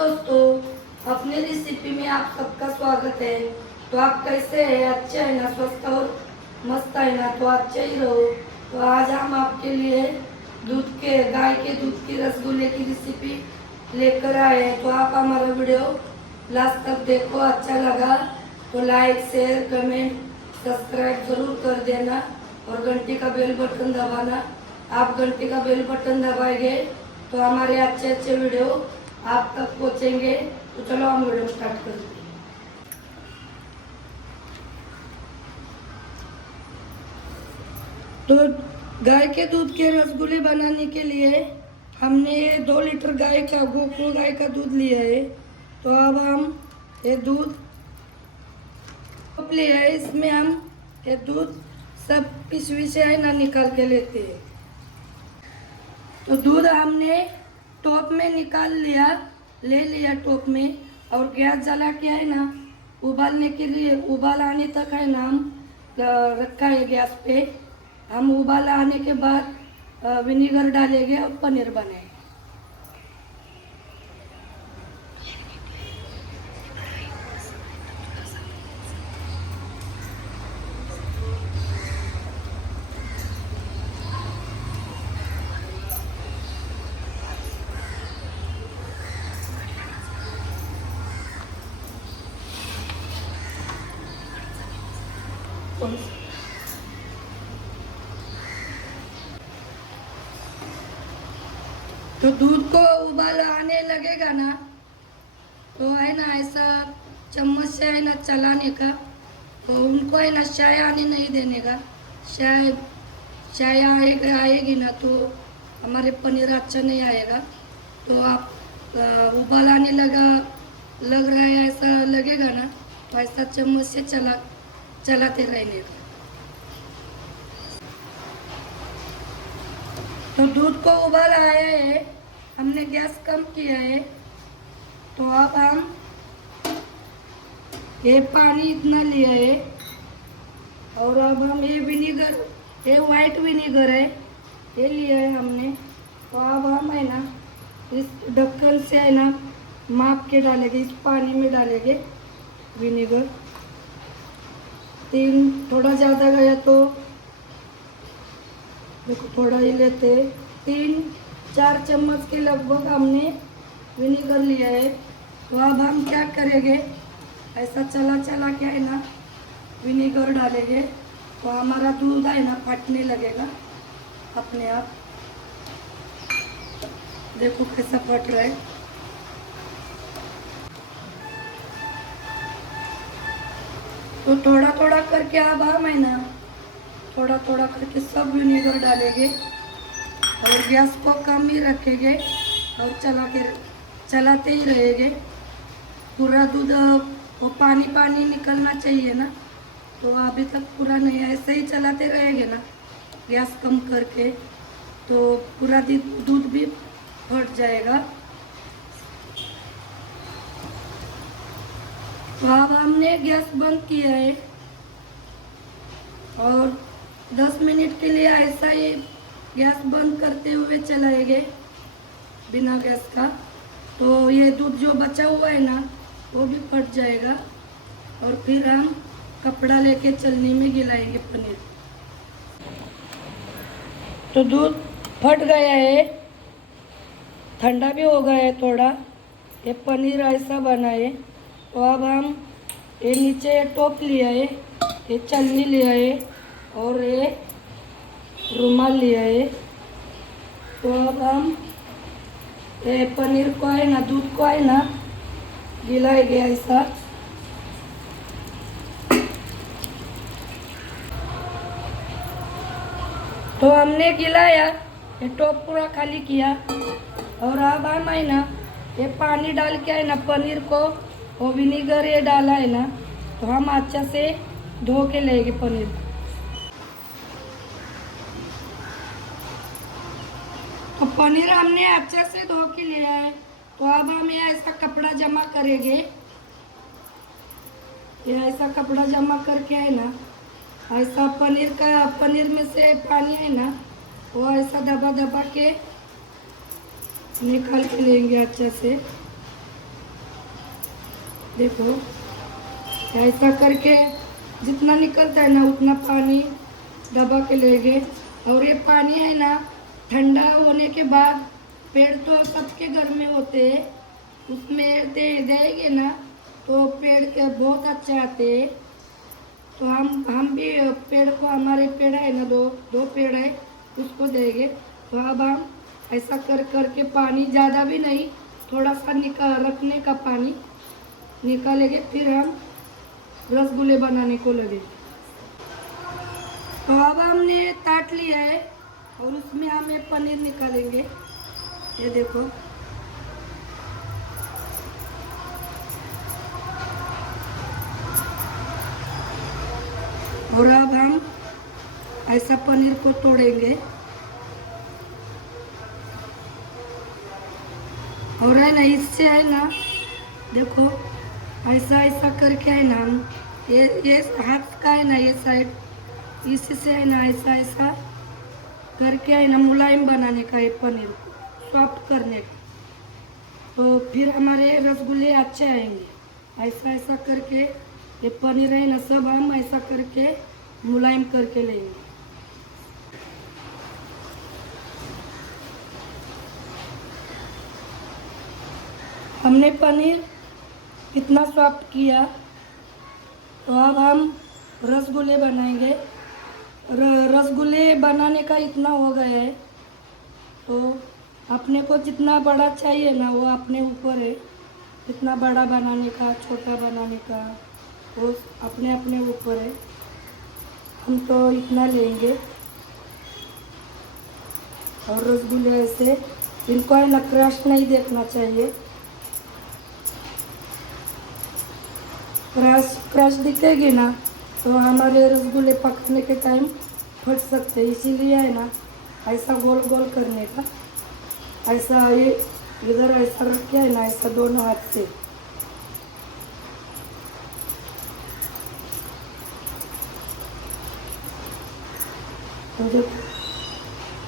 दोस्तों, अपनी रेसिपी में आप सबका स्वागत है। तो आप कैसे हैं? अच्छे हैं ना? स्वस्थ और मस्त है ना? तो अच्छे ही रहो। तो आज हम आपके लिए गाय के दूध की रसगुल्ले की रेसिपी लेकर आए हैं। तो आप हमारा वीडियो लास्ट तक देखो। अच्छा लगा तो लाइक शेयर कमेंट सब्सक्राइब जरूर कर देना और घंटी का बेल बटन दबाना। आप घंटी का बेल बटन दबाएंगे तो हमारे अच्छे अच्छे वीडियो आप तक पहुंचेंगे। तो चलो हम वीडियो स्टार्ट करते हैं। तो गाय के दूध के रसगुल्ले बनाने के लिए हमने ये 2 लीटर गोकुल गाय का दूध लिया है। तो अब हम ये दूध लिया है, इसमें हम ये दूध सब पिशवी से है ना निकाल के लेते हैं। तो दूध हमने टॉप में निकाल लिया, ले लिया टॉप में, और गैस जला के है ना उबालने के लिए, उबाल आने तक है ना हम रखा है गैस पे। हम उबाल आने के बाद विनेगर डालेंगे और पनीर बनाएंगे। तो दूध को उबाल आने लगेगा ना, तो है ना ऐसा चम्मच से है ना चलाने का। तो उनको है ना चाय आने नहीं देने का। चाय आएगी ना तो हमारे पनीर अच्छा नहीं आएगा। तो आप उबाल आने लग रहा है, ऐसा लगेगा ना तो ऐसा चम्मच से चलाते रहने का। तो दूध को उबाल आया है, हमने गैस कम किया है। तो अब हम ये पानी इतना लिया है, और अब हम ये वाइट विनेगर है, ये लिया है हमने। तो अब हम है ना इस ढक्कन से है ना माप के डालेंगे, इस पानी में डालेंगे विनेगर। थोड़ा ज़्यादा गया तो देखो थोड़ा ही लेते। 3-4 चम्मच के लगभग हमने विनेगर लिया है। तो अब हम क्या करेंगे, ऐसा चला के है ना विनेगर डालेंगे, तो हमारा दूध है ना फटने लगेगा अपने आप। देखो कैसा फट रहा है। तो थोड़ा थोड़ा करके अब हम है ना थोड़ा थोड़ा करके सब विनेगर डालेंगे, और गैस को कम ही रखेंगे और चलाते ही रहेंगे। पूरा दूध वो पानी निकलना चाहिए ना, तो अभी तक पूरा नहीं, ऐसे ही चलाते रहेंगे ना गैस कम करके, तो पूरा दूध भी फट जाएगा। तो अब हमने गैस बंद किया है, और 10 मिनट के लिए ऐसा ही गैस बंद करते हुए चलाएंगे बिना गैस का। तो ये दूध जो बचा हुआ है ना वो भी फट जाएगा, और फिर हम कपड़ा लेके चलनी में गिलाएंगे पनीर। तो दूध फट गया है, ठंडा भी हो गया है थोड़ा। ये पनीर ऐसा बना है। तो अब हम ये नीचे टोप लिया है, ये चलनी लिया है, और ये रुमाल लिया है। तो अब हम ये पनीर को है ना, दूध को है ना गिलाएंगे ऐसा। तो हमने गिलाया, ये टोप पूरा खाली किया, और अब हम है ना ये पानी डाल के है ना पनीर को, वो विनेगर ये डाला है ना, तो हम अच्छा से धो के लेंगे पनीर। तो पनीर हमने अच्छे से धो के लिया है। तो अब हम ये ऐसा कपड़ा जमा करेंगे, ये ऐसा कपड़ा जमा करके है ना ऐसा पनीर में से पानी है ना वो ऐसा दबा के निकाल के लेंगे अच्छे से। देखो ऐसा करके जितना निकलता है ना उतना पानी दबा के लेंगे। और ये पानी है ना ठंडा होने के बाद पेड़ तो सबके घर में होते हैं, उसमें दे देंगे ना तो पेड़ के बहुत अच्छे आते हैं। तो हम भी पेड़ को, हमारे पेड़ है ना दो दो पेड़ है, उसको देंगे। तो अब हम ऐसा कर करके पानी ज़्यादा भी नहीं, थोड़ा सा निकाल रखने का पानी निकालेंगे, फिर हम रसगुल्ले बनाने को लगे। तो अब हमने ताट लिया है और उसमें हम एक पनीर निकालेंगे, ये देखो। और अब हम ऐसा पनीर को तोड़ेंगे और है ना इससे है ना देखो ऐसा ऐसा करके है ना हम ये हाथ का है ना ये साइड, इससे है ना ऐसा ऐसा करके है ना मुलायम बनाने का, ये पनीर को सॉफ्ट करने का। तो फिर हमारे रसगुल्ले अच्छे आएंगे। ऐसा ऐसा करके ये पनीर है ना सब हम ऐसा करके मुलायम करके लेंगे। हमने पनीर इतना सॉफ्ट किया, तो अब हम रसगुल्ले बनाएंगे। रसगुल्ले बनाने का इतना हो गया है, तो अपने को जितना बड़ा चाहिए ना वो अपने ऊपर है, इतना बड़ा बनाने का छोटा बनाने का वो अपने अपने ऊपर है। हम तो इतना लेंगे। और रसगुल्ले ऐसे इनको है ना क्रश नहीं देखना चाहिए, क्रश दिखेगी ना तो हमारे रसगुल्ले पकने के टाइम फट सकते हैं। इसीलिए है ना ऐसा गोल गोल करने का, ऐसा ये इधर ऐसा रख के है ना ऐसा दोनों हाथ से। तो जब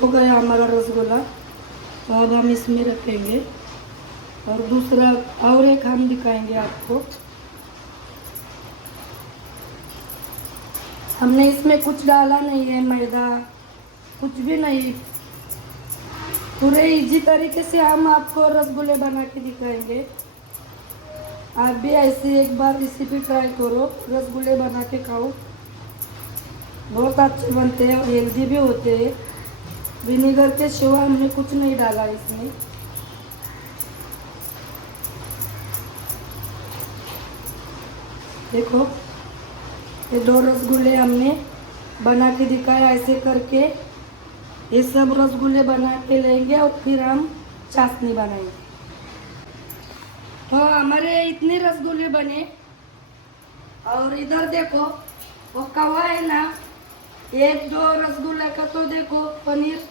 हो गया हमारा रसगुल्ला, तो अब हम इसमें रखेंगे और दूसरा और एक हम दिखाएंगे आपको। हमने इसमें कुछ डाला नहीं है, मैदा कुछ भी नहीं, पूरे इजी तरीके से हम आपको रसगुल्ले बना के दिखाएंगे। आप भी ऐसे एक बार रेसिपी ट्राई करो, रसगुल्ले बना के खाओ, बहुत अच्छे बनते हैं और हेल्दी भी होते हैं। विनेगर के सिवा हमने कुछ नहीं डाला इसमें। देखो ये दो रसगुल्ले हमने बना के दिखाया, ऐसे करके ये सब रसगुल्ले बना के लेंगे और फिर हम चाशनी बनाएंगे। तो हमारे इतने रसगुल्ले बने। और इधर देखो वो कवा है ना, एक दो रसगुल्ला का तो देखो पनीर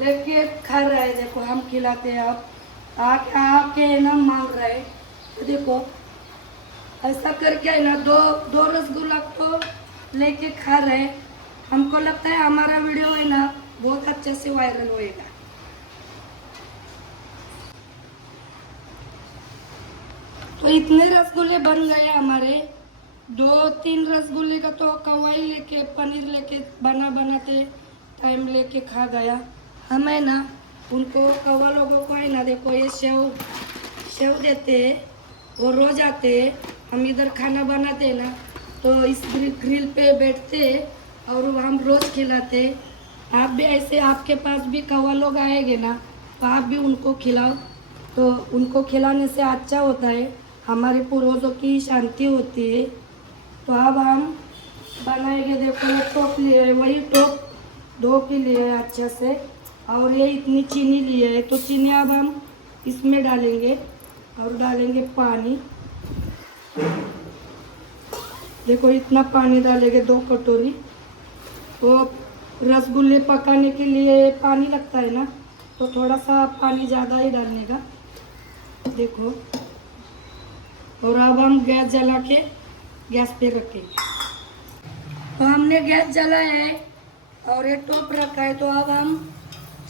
लेके खा रहा है, देखो हम खिलाते हैं। अब आके आके ना मांग रहा है, तो देखो ऐसा करके है ना दो दो रसगुल्ला तो लेके खा रहे हैं। हमको लगता है हमारा वीडियो है ना बहुत अच्छे से वायरल होएगा। तो इतने रसगुल्ले बन गए हमारे, 2-3 रसगुल्ले का तो कवाई लेके पनीर लेके बनाते टाइम लेके खा गया। हम है ना उनको कवा लोगों को है ना देखो ये सेव देते हैं, वो रोज आते हैं। हम इधर खाना बनाते हैं ना तो इस ग्रिल पे बैठते हैं और हम रोज खिलाते हैं। आप भी ऐसे, आपके पास भी कवा लोग आएंगे ना तो आप भी उनको खिलाओ, तो उनको खिलाने से अच्छा होता है, हमारे पूर्वजों की शांति होती है। तो अब हम बनाएंगे। देखो ये टोप लिए है, वही टोप धो के लिए है अच्छे से, और ये इतनी चीनी लिए है, तो चीनी अब हम इसमें डालेंगे और डालेंगे पानी। देखो इतना पानी डालेंगे 2 कटोरी। तो रसगुल्ले पकाने के लिए पानी लगता है ना, तो थोड़ा सा पानी ज़्यादा ही डालने का, देखो। और अब हम गैस जला के गैस पे रखेंगे। तो हमने गैस जलाया है और ये टोप रखा है। तो अब हम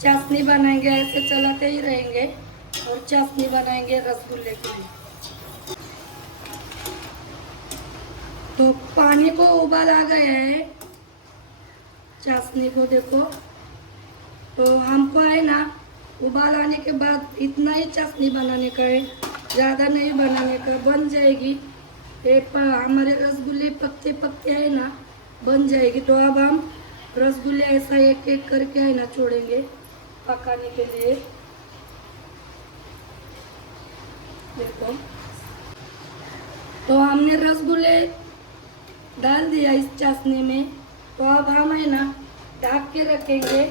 चाशनी बनाएंगे, ऐसे चलाते ही रहेंगे और चाशनी बनाएंगे रसगुल्ले के लिए। तो पानी को उबाल आ गया है, चाशनी को देखो। तो हमको है ना उबाल आने के बाद इतना ही चाशनी बनाने का है, ज़्यादा नहीं बनाने का, बन जाएगी। हमारे रसगुल्ले पकते पकते है ना बन जाएगी। तो अब हम रसगुल्ले ऐसा एक एक करके है ना छोड़ेंगे पकाने के लिए। देखो, तो हमने रसगुल्ले डाल दिया इस चाशनी में। तो अब हम है ना ढक के रखेंगे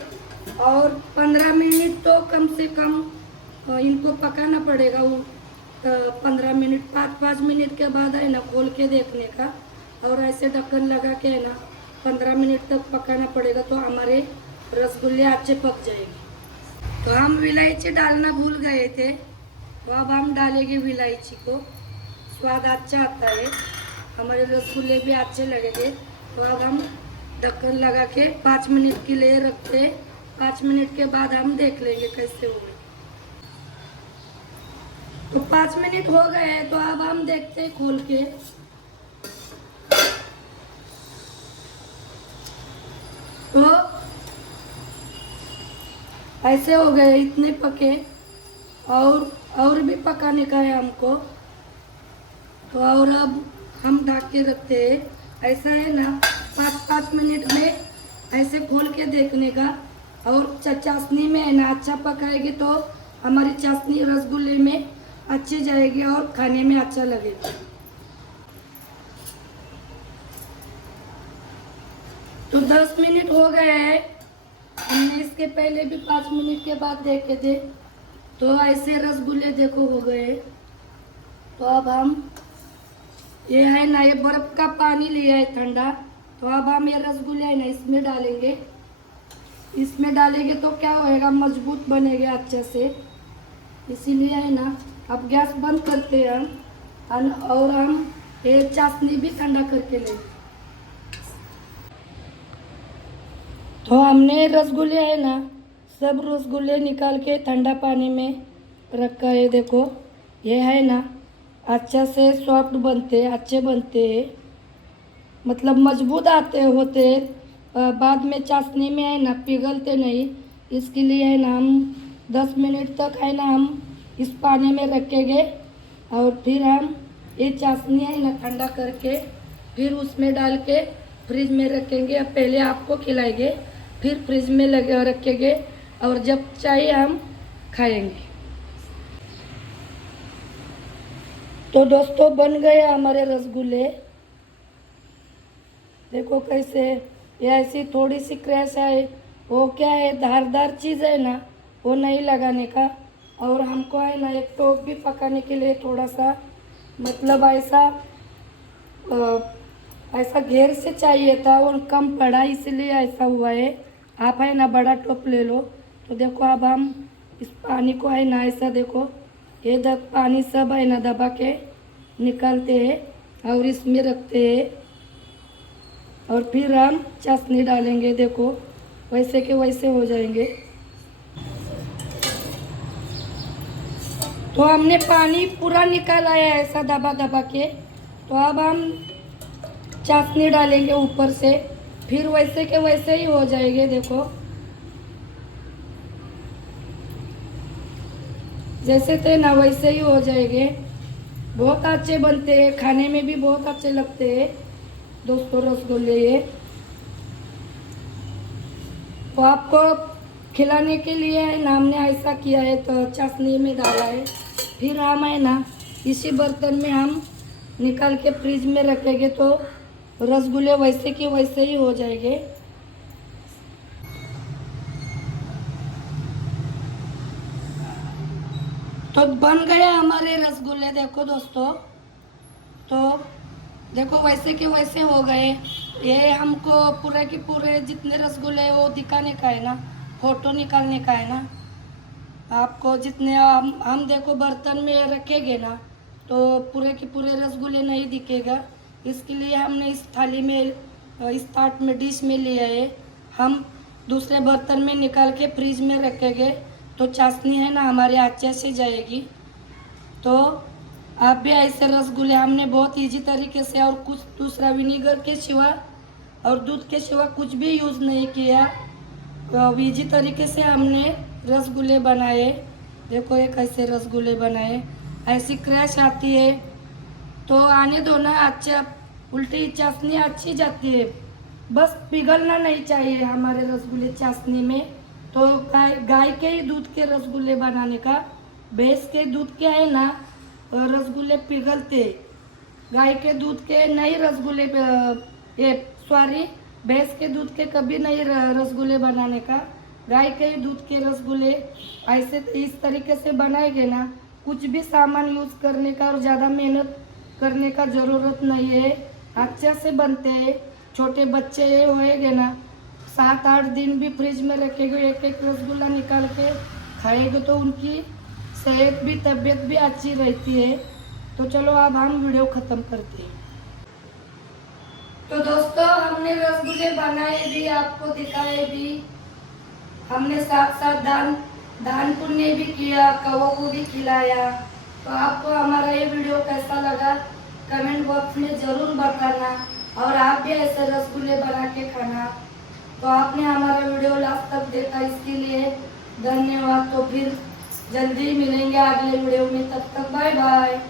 और 15 मिनट तो कम से कम इनको पकाना पड़ेगा। वो 15 मिनट 5-5 मिनट के बाद है ना खोल के देखने का, और ऐसे ढक्कन लगा के है ना 15 मिनट तक पकाना पड़ेगा। तो हमारे रसगुल्ले अच्छे पक जाएंगे। तो हम इलायची डालना भूल गए थे, तो अब हम डालेंगे इलायची को, स्वाद अच्छा आता है, हमारे रसगुल्ले भी अच्छे लगेंगे। तो अब हम ढक्कन लगा के 5 मिनट के लिए रखते हैं। 5 मिनट के बाद हम देख लेंगे कैसे हो गए। तो 5 मिनट हो गए हैं, तो अब हम देखते हैं खोल के। तो ऐसे हो गए, इतने पके, और भी पकाने का है हमको। तो और अब हम ढक के रखते हैं। ऐसा है ना 5-5 मिनट में ऐसे खोल के देखने का, और चाशनी में है ना अच्छा पकाएगी तो हमारी चाशनी रसगुल्ले में अच्छी जाएगी और खाने में अच्छा लगेगा। तो 10 मिनट हो गए हैं, हमने इसके पहले भी 5 मिनट के बाद देखे थे। तो ऐसे रसगुल्ले देखो हो गए। तो अब हम ये है ना, ये बर्फ का पानी लिया है ठंडा। तो अब हम ये रसगुल्ले है ना इसमें डालेंगे। इसमें डालेंगे तो क्या होएगा, मजबूत बनेगा अच्छे से। इसीलिए है ना अब गैस बंद करते हैं हम, और हम ये चाशनी भी ठंडा करके लेंगे। तो हमने रसगुल्ले है ना सब रसगुल्ले निकाल के ठंडा पानी में रखा है। देखो ये है ना अच्छा से सॉफ्ट बनते, अच्छे बनते हैं, मतलब मजबूत आते होते, बाद में चाशनी में है ना पिघलते नहीं। इसके लिए है ना हम 10 मिनट तक है ना हम इस पानी में रखेंगे, और फिर हम ये चाशनी है ना ठंडा करके फिर उसमें डाल के फ्रिज में रखेंगे। अब पहले आपको खिलाएंगे, फिर फ्रिज में लगे रखेंगे, और जब चाहिए हम खाएंगे। तो दोस्तों बन गए हमारे रसगुल्ले। देखो कैसे, ये ऐसी थोड़ी सी क्रैश है, वो क्या है धारदार चीज़ है ना, वो नहीं लगाने का। और हमको है ना एक टोप भी पकाने के लिए थोड़ा सा, मतलब ऐसा घेर से चाहिए था, और कम पड़ा इसलिए ऐसा हुआ है। आप है ना बड़ा टोप ले लो। तो देखो अब हम इस पानी को है ना ऐसा देखो, ये पानी सब है ना दबा के निकालते हैं और इसमें रखते हैं, और फिर हम चाशनी डालेंगे। देखो वैसे के वैसे हो जाएंगे। तो हमने पानी पूरा निकाला है ऐसा दबा दबा के। तो अब हम चाशनी डालेंगे ऊपर से, फिर वैसे के वैसे ही हो जाएंगे। देखो जैसे थे ना वैसे ही हो जाएंगे। बहुत अच्छे बनते हैं, खाने में भी बहुत अच्छे लगते हैं दोस्तों रसगुल्ले ये। तो आपको खिलाने के लिए है ना हमने ऐसा किया है, तो चाशनी में डाला है। फिर हम है ना इसी बर्तन में हम निकाल के फ्रिज में रखेंगे, तो रसगुल्ले वैसे के वैसे ही हो जाएंगे। तो बन गए हमारे रसगुल्ले। देखो दोस्तों, तो देखो वैसे के वैसे हो गए। ये हमको पूरे के पूरे जितने रसगुल्ले वो दिखाने का है ना, फोटो निकालने का है ना आपको। जितने हम देखो बर्तन में रखेंगे ना, तो पूरे के पूरे रसगुल्ले नहीं दिखेगा। इसके लिए हमने इस थाली में, इस ताट में, डिश में लिया है। हम दूसरे बर्तन में निकाल के फ्रिज में रखेंगे, तो चाशनी है ना हमारे अच्छे से जाएगी। तो आप भी ऐसे रसगुल्ले हमने बहुत इजी तरीके से और कुछ दूसरा विनीगर के सिवा और दूध के सिवा कुछ भी यूज़ नहीं किया, इजी तरीके से हमने रसगुल्ले बनाए। देखो ये कैसे रसगुल्ले बनाए। ऐसी क्रैश आती है तो आने दो ना, अच्छा उल्टी चाशनी अच्छी जाती है, बस पिघलना नहीं चाहिए हमारे रसगुल्ले चाशनी में। तो गाय के ही दूध के रसगुल्ले बनाने का, भैंस के दूध के है ना रसगुल्ले पिघलते, गाय के दूध के नहीं रसगुल्ले, ये सॉरी भैंस के दूध के कभी नहीं रसगुल्ले बनाने का। गाय के ही दूध के रसगुल्ले ऐसे इस तरीके से बनाएंगे ना, कुछ भी सामान यूज़ करने का और ज़्यादा मेहनत करने का ज़रूरत नहीं है, अच्छे से बनते हैं। छोटे बच्चे ये होएंगे ना 7-8 दिन भी फ्रिज में रखेंगे, एक एक रसगुल्ला निकाल के खाएंगे तो उनकी सेहत भी तबीयत भी अच्छी रहती है। तो चलो अब हम वीडियो ख़त्म करते हैं। तो दोस्तों हमने रसगुल्ले बनाए भी, आपको दिखाए भी, हमने साथ साथ दान पुण्य भी किया, कौओं को भी खिलाया। तो आपको हमारा ये वीडियो कैसा लगा कमेंट बॉक्स में ज़रूर बताना, और आप भी ऐसे रसगुल्ले बना के खाना। तो आपने हमारा वीडियो लास्ट तक देखा इसके लिए धन्यवाद। तो फिर जल्दी मिलेंगे अगले वीडियो में, तब तक बाय बाय।